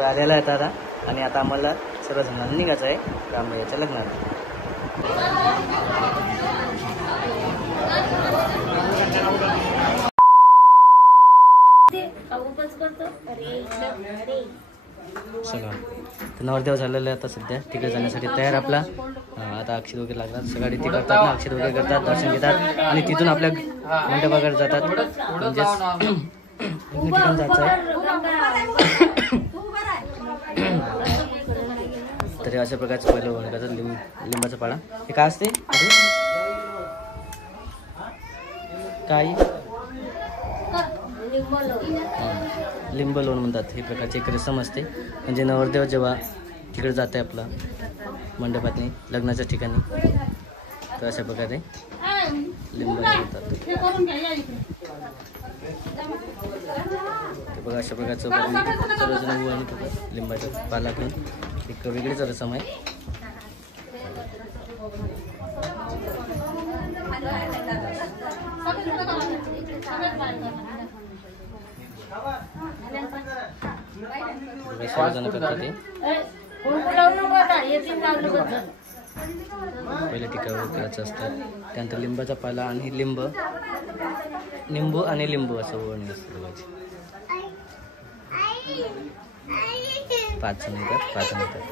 सर्व आलेला आहेत आता आणि आता आम्हाला सर्वजणांना निघायचं आहे रामभैयाच्या लग्नात. चला नवरदेव झालेला आहे आता सध्या तिकडे जाण्यासाठी तयार आपला. आता अक्षत वगैरे लागतात, सगळी ती करतात ना, अक्षत वगैरे करतात, दर्शन घेतात आणि तिथून आपल्या मंडपाकडे जातात. म्हणजेच ठिकाण जायचं आहे. तरी अशा प्रकारचं पहिलं वगैरे लिंबाचा पाळा. हे काय असते काय लिंब लोण म्हणतात. हे प्रकारचे एक रसम असते. म्हणजे नवरदेव जेव्हा तिकडे जाते आपला मंडपातनी लग्नाच्या ठिकाणी तर अशा प्रकारे लिंब लावतात. बघा अशा प्रकारचं सर्वजण लिंबाच्या पाला घेऊन एक वेगळीच रसम आहे. सर्वजण करतात ते पहिले टिकावर करायचं असतात. त्यानंतर लिंबाचा पाला आणि निंबू आणि लिंबू असं ओढणी असते बघायची. 5 जण येतात 5 जण येतात.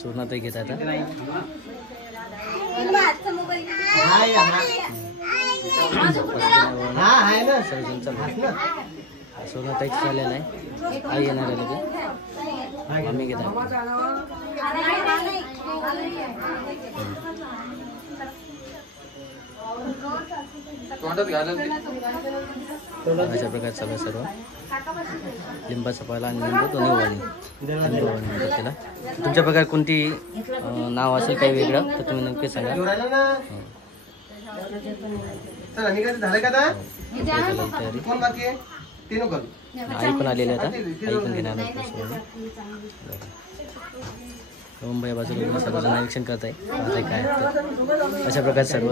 सुवर्णाताई घेत आता सोनाताईच झालेला आहे. आई येणार आहे लगे आम्ही घेतात. अशा प्रकारे सगळं सर्व लिंबाचा पाला आणि लिंबू दोन्ही ओवाळणी म्हणतात त्याला. तुमच्या प्रकारे कोणती नाव असेल काही वेगळं तर तुम्ही नक्की सांगा. आई पण आलेली आता आई पण घेणार मुंबई बाजूला सर्वजण निरीक्षण करत आहे काय अशा प्रकारे सर्व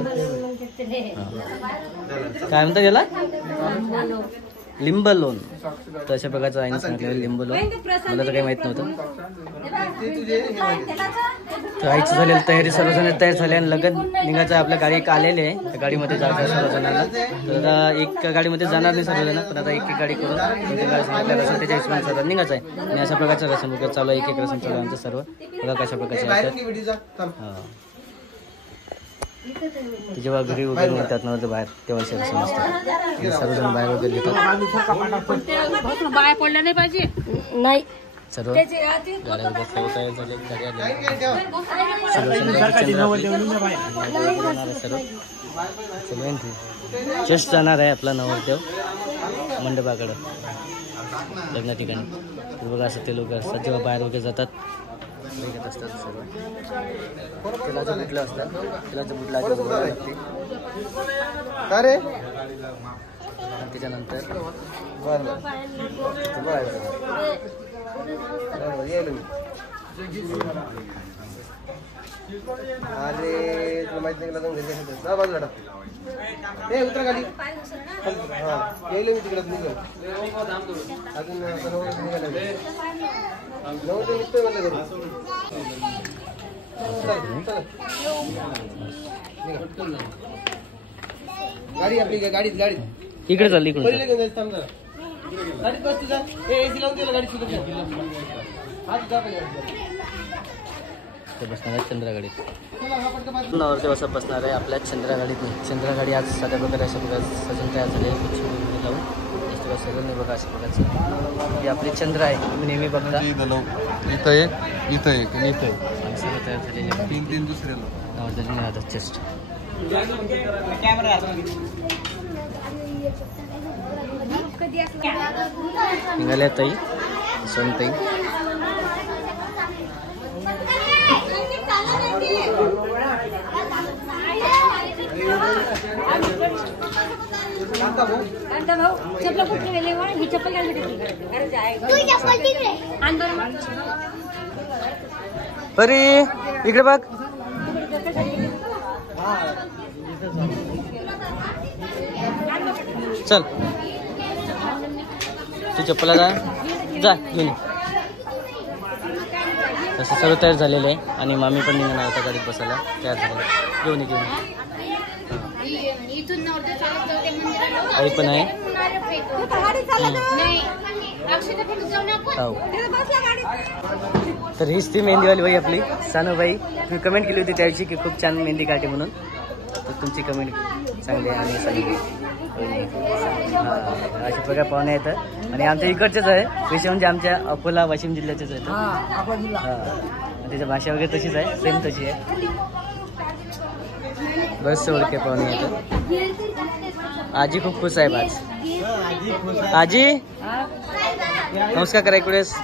काय म्हणतात याला लिंब लोण. तर अशा प्रकारचं आईने सांगितलं लिंब लोण. मला तर काही माहित नव्हतं. तर आईची झालेली तयारी सर्वजण तयार झाले आणि लग्न निघायचं आपल्या गाडी आलेली आहे. त्या गाडीमध्ये जायचं सर्वजणांना. तर आता एक गाडीमध्ये जाणार नाही सर्वजण पण आता एक गाडी करून सांगितलं रसम त्याच्या हिशोबाने सर्व निघायचं आहे. आणि अशा प्रकारचं रसम वगैरे चालू आहे. एक रसम चालू आहे आमचं सर्व. बघा कशा प्रकारचे ते जेव्हा घरी वगैरे येतात ना बाहेर तेव्हा रसम असतात. सर्वजण बाहेर वगैरे घेतात. बाहेर पडल्या नाही पाहिजे नाही सर्व गाड्या वगैरे सर्व तयार झाले. सर्व जस्ट जाणार आहे आपला नवरदेव मंडपाकडं लग्न ठिकाणी. बघा असं ते लोक असतात जेव्हा बाहेर वगैरे जातात घेत असतात सर्व. तेलाचं बुटलं असतात. तेलाचं बुटलं अरे त्याच्यानंतर अरे तुला माहित नाही लागून घ्यायचं बाजूला हे उतरा खाली. हा येईल मी तिकडे निघाल अजून निघाला नव्हतं निघतोय मला घरी. गाडी आपली गाडीत इकडे चालली इकडे गाडीत बस तुझा एसी लावून दिला गाडी सुद्धा बसणार आहे चंद्रा गाडीत. नवरदेव असं बसणार आहे आपल्या चंद्रा गाडीत. चंद्रा गाडी आज साध्या प्रकारे अशा प्रकारे सजून तयार झाली आहे. लावून सगळं बघा अशा प्रकारचं ही आपली चंद्र आहे. तुम्ही नेहमी बघता इथं एक आणि इथं आणि सगळं तयार झालेली 3 दुसऱ्याला नवरदेवाने हातात चेस्ट निघाल्या ताई सोनताई. चप्पल कुठे गेले ही चप्पल परी इकडे बघ. चल तू चप्पला जा जा घेऊन ये. तसं सर्व तयार झालेलं आहे आणि मामी पण निघणार होता गाडीत बसायला तयार झालेलं. घेऊन ये घेऊन ये. आई पण आहे. हो. तर हीच ती मेहंदीवाली बाई आपली सानूबाई. तुम्ही कमेंट केली होती त्याविषयी की खूप छान मेहंदी काढते म्हणून. तर तुमची कमेंट चांगली आहे आणि सांगितली. अशा प्रकारे पाहुणे येतात आणि आमच्या इकडचेच आहे. विषय म्हणजे आमच्या अकोला वाशिम जिल्ह्याचेच आहेत. त्याची भाषा वगैरे तशीच आहे, सेम तशी आहे. बरेचसे ओळखे पाहुणे येतात. आजी खूप खुश आहे आज. आजी नमस्कार करा इकडेच.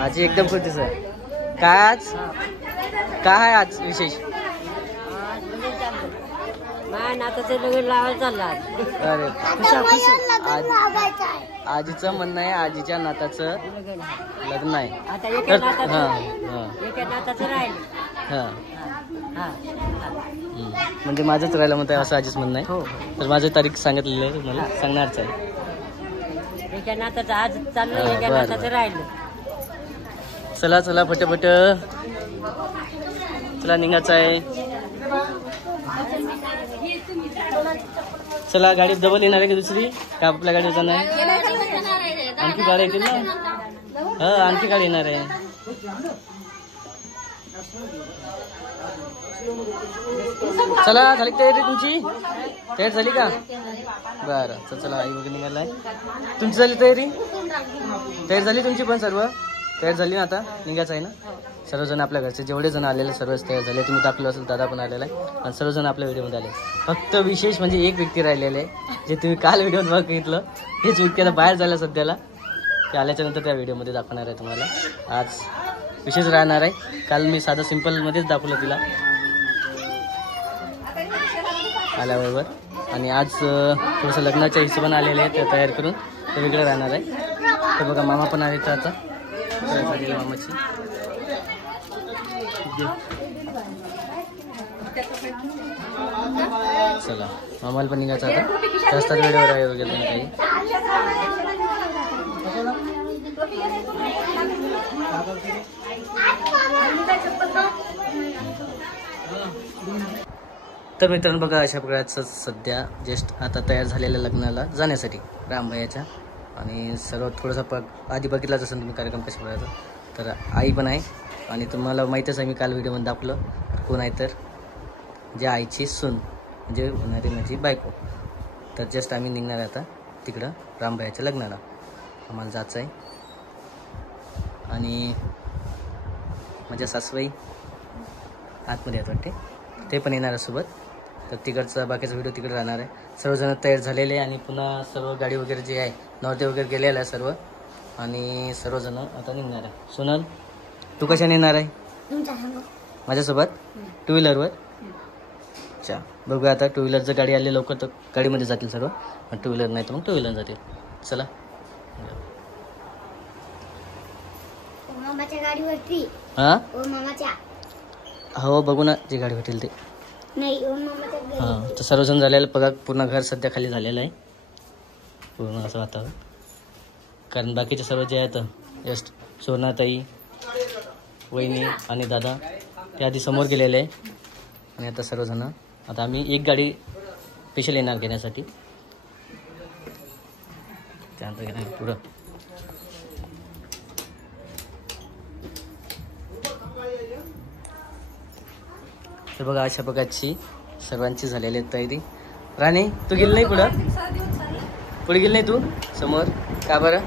आजी एकदम खुश दिसत आहे. काय आज काय आहे आज विशेष? अरे आजीचं म्हणणं आहे आजीच्या नाताचं लग्न आहे. म्हणजे माझंच राहिलं म्हणत आहे असं आजीच म्हणणं आहे. तर माझं तारीख सांगितलेली आहे मला सांगणारच आहे. चला चला फटाफट चला निघायचं आहे. चला गाडी डबल येणार आहे का दुसरी का आपल्या गाडी जाणार आहे? आणखी गाडी येतील ना. हा आणखी गाडी येणार आहे. चला झाली तयारी तुमची? तयार झाली का? बरं तर चला आई वगैरे निघालाय. तुमची झाली तयारी? तयार झाली तुमची पण सर्व तयार झाली ना. आता निघायचं आहे ना. सर्वजण आपल्या घरचे जेवढे जण आलेले सर्वच तयार झाले. तुम्ही दाखवलं असेल दादा पण आलेला आहे आणि सर्वजण आपल्या व्हिडिओमध्ये आले. फक्त विशेष म्हणजे एक व्यक्ती राहिलेले जे तुम्ही काल व्हिडिओत बघितलं. हेच व्यक्ती आता बाहेर झालं सध्याला. ते आल्याच्या नंतर त्या व्हिडिओमध्ये दाखवणार आहे तुम्हाला. आज विशेष राहणार आहे. काल मी साधं सिम्पलमध्येच दाखवलं तिला आल्याबरोबर. आणि आज थोडंसं लग्नाच्या हिशोबाने आलेले आहेत ते तयार करून ते वेगळं राहणार आहे. तर बघा मामा पण आहे तर आता झालेली मामाची. चला मामाला पण निघायचं आता. जास्त वेळेवर आहे वगैरे काही. तर मित्रांनो बघा अशा प्रकारचं सध्या जस्ट आता तयार झालेल्या लग्नाला जाण्यासाठी रामभैयाच्या. आणि सर्व थोडंसं आधी बघितलाच असेल तुम्ही कार्यक्रम कशा प्रकारचा. तर आई पण आहे आणि तुम्हाला माहीतच आहे मी काल व्हिडिओमध्ये दाखवलं कोण आहे तर जे आईची सून म्हणजे होणारी माझी बायको. तर जस्ट आम्ही निघणार आहे आता तिकडं रामभैयाच्या लग्नाला. आम्हाला जायचं आहे आणि माझ्या सासूबाई आतमध्ये आहेत वाटते ते पण येणार आहे सोबत. तर तिकडचा बाकीचा व्हिडिओ तिकडे राहणार आहे. सर्वजण तयार झालेले आहे आणि पुन्हा सर्व गाडी वगैरे जे आहे नॉर्थे वगैरे गेलेलं आहे सर्व. आणि सर्वजण आता निघणार आहे. सोनल तू कशाने येणार आहे? माझ्यासोबत टू व्हीलरवर. अच्छा बघूया आता टू व्हीलरचं गाडी आली लवकर तर गाडीमध्ये जातील सर्व. टू व्हीलर नाही तर मग टू व्हीलर जातील. चला मामाच्या गाडीवरती. हां मामाच्या हो बघू ना जी गाडी भेटेल ते. नाही मामाच्या. हां तर सर्वजण झालेलं बघा. पूर्ण घर सध्या खाली झालेलं आहे पूर्ण असं वातावरण. कारण बाकीचे सर्व जे आहेत जस्ट सोनाताई वहिनी आणि दादा ते आधी समोर गेलेले आहे. आणि आता सर्वजण आता आम्ही एक गाडी स्पेशल येणार घेण्यासाठी. त्यानंतर घेणार पुढं. तर बघा अशा प्रकारची सर्वांची झालेली तयारी. राणी तू गेली नाही पुढं? पुढे गेली नाही तू समोर का बरं?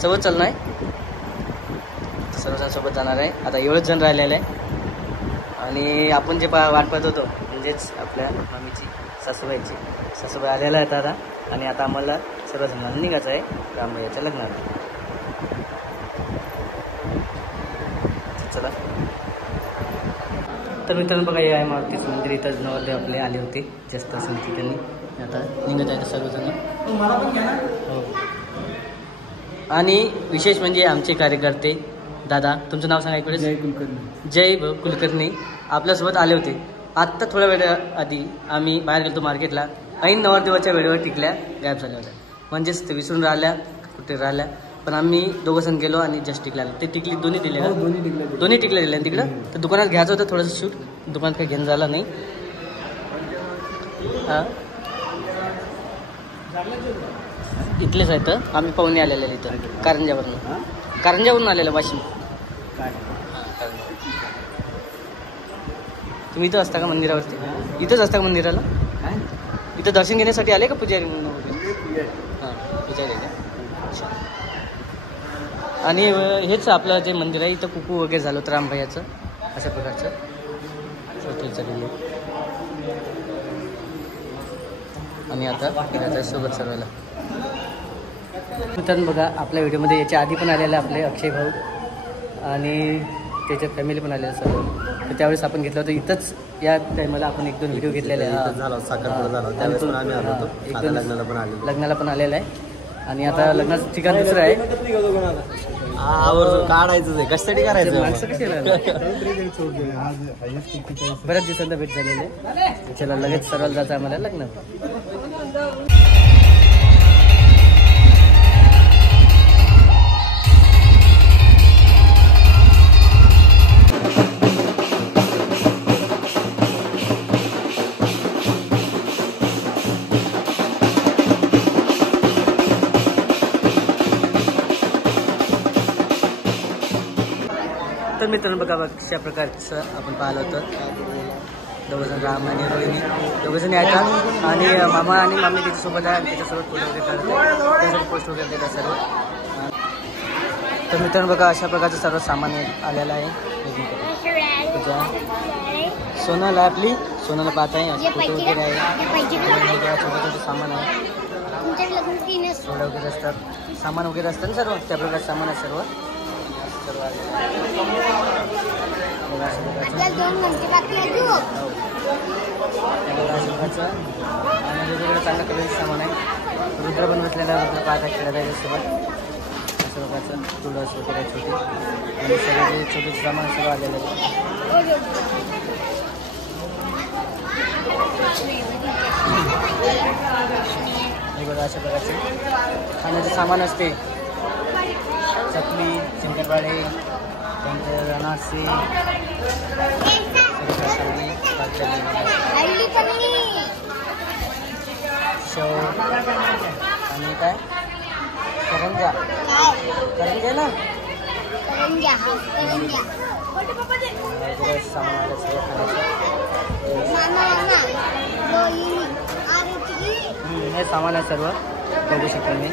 सोबत चालणार आहे. सर्वजण सोबत जाणार आहे. आता एवढंच जण राहिलेलं आहे. आणि आपण जे वाट पाहत होतो म्हणजेच आपल्या मामीची सासूबाई आलेला आहे आता. आणि आता आम्हाला सर्वजणांना निघायचं आहे रामभैयाच्या लग्नाला. चला तर मित्रांनो बघा हे आहे मारुतीचं मंदिर. इथं नवरदेव आपले आले होते जास्त असं ठिकाणी. आता निघत आहे सर्वजण. हो आणि विशेष म्हणजे आमचे कार्यकर्ते दादा तुमचं नाव सांगा इकडे. जय कुलकर्णी. जय कुलकर्णी आपल्यासोबत आले होते. आत्ता थोड्या वेळा आधी आम्ही बाहेर गेलो मार्केटला. ऐन नवरदेवाच्या वेळेवर टिकल्या गायब झाल्या होत्या. म्हणजेच ते विसरून राहिल्या कुठे राहिल्या, पण आम्ही दोघं जण गेलो आणि जस्ट टिकला. ते टिकली दोन्ही दिले का? दोन्ही टिकल्या दिल्या तिकडं. तर दुकानात घ्यायचं होतं थोडंसं शूट, दुकानात काही घेणं झालं नाही. हां इथलेच आहेत, आम्ही पाहुणे आलेले इथं कारंजावरून आलेलं वाशिम. तुम्ही इथं असता का मंदिरावरती? इथंच असता का मंदिराला? इथं दर्शन घेण्यासाठी आले का पुजारी म्हणून वगैरे? हां पुजारी आहे. अच्छा. आणि हेच आपलं जे मंदिर आहे इथं कुकू वगैरे झालं होतं रामभैयाचं, अशा प्रकारचं छोटे चाललेलं. आणि आता फिरायचं सोबत सर्वांना. मित्रांनो बघा, आपल्या व्हिडिओमध्ये याच्या आधी पण आलेलं आपले अक्षय भाऊ आणि त्याच्या फॅमिली पण आलेलं सर्व. तर त्यावेळेस आपण घेतलं होतं इथंच. या टायमाला आपण 1-2 व्हिडिओ घेतलेले आहे. लग्नाला पण आलेला आहे. आणि आता लग्नाचं ठिकाण दुसरं आहे. काढायचं आहे, कशासाठी करायचं? माणसं कशी बऱ्याच दिवसांना भेट झालेली आहे. चला लगेच सर्वांना जायचं आम्हाला लग्न. तर मित्रांनो बघा अशा प्रकारचं आपण पाहिलं होतं. दोघंजण राम आणि रोहिणी दोघंजणी आहेत आणि मामा आणि मामी त्याच्यासोबत आहे. त्याच्यासोबत फोटो वगैरे काढतात, त्याच्यासोबत पोस्ट वगैरे देतात सर्व. तर मित्रांनो बघा अशा प्रकारचं सर्व सामान आलेलं आहे. सोनाला आपली सोनाला पाहत आहे, असे फोटो वगैरे आहे, छोटे छोटे सामान आहे, सोडा वगैरे असतात, सामान वगैरे असतात ना सर्व त्या प्रकारचं सामान आहे सर्व. वेगवेगळं चांगल्या कलरचं सामान आहे. रुद्र पण बसलेला, रुद्र पाहता खेळत आहे सोबत. असं प्रकारचं तुळस वगैरे छोटी आणि सगळे छोटे सामान सगळं आलेलं आहे. हे बघा अशा प्रकारचे खाण्याचं सामान असते. चकली, चिंटेपाडे, त्यानंतर अनारसे, शेव आणि काय करंजा ना सामान आलं सगळं खाण्याचं. हे सामान आहे सर्व बघू शकता मी.